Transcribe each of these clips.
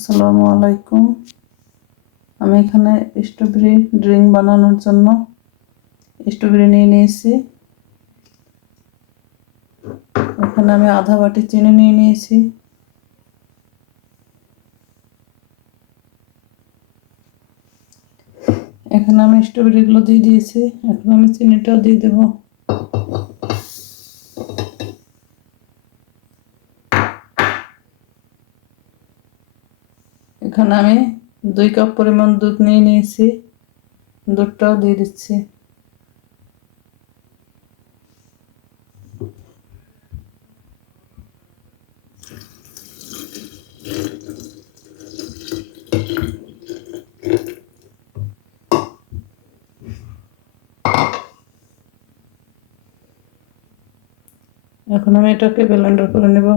আসসালামু আলাইকুম। আমি এখানে স্ট্রবেরি ড্রিঙ্ক বানানোর জন্য স্ট্রবেরি নিয়ে নিয়েছি। এখানে আমি আধা বাটি চিনি নিয়ে নিয়েছি। এখানে আমি স্ট্রবেরিগুলো দিয়ে দিয়েছি। এখন আমি চিনিটাও দিয়ে দেব। এখানে আমি 2 কাপ পরিমাণ দুধ নিয়ে নিয়েছি। দুধটাও দিয়ে দিচ্ছি। এখন আমি এটাকে ব্লেন্ডার করে নেব।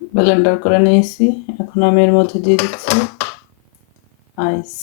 ব্লেন্ডার করে নিয়েছি। এখন আমি এর মধ্যে দিয়ে দিচ্ছি আইস।